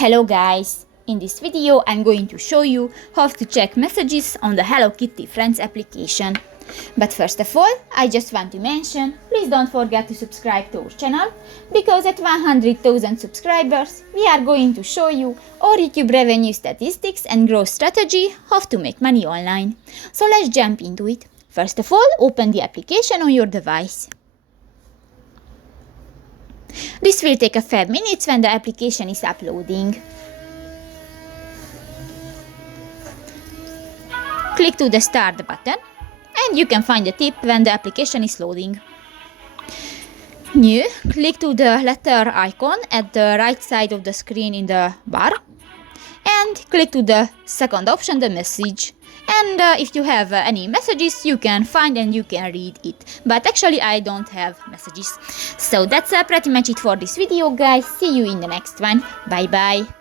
Hello guys! In this video I'm going to show you how to check messages on the Hello Kitty Friends application. But first of all, I just want to mention, please don't forget to subscribe to our channel, because at 100,000 subscribers we are going to show you our YouTube revenue statistics and growth strategy, how to make money online. So let's jump into it. First of all, open the application on your device. This will take a few minutes when the application is uploading. Click to the Start button and you can find the tip when the application is loading. New, click to the letter icon at the right side of the screen in the bar and click to the second option, the message. And if you have any messages, you can find and you can read it. But actually I don't have messages. So that's pretty much it for this video, guys. See you in the next one. Bye bye.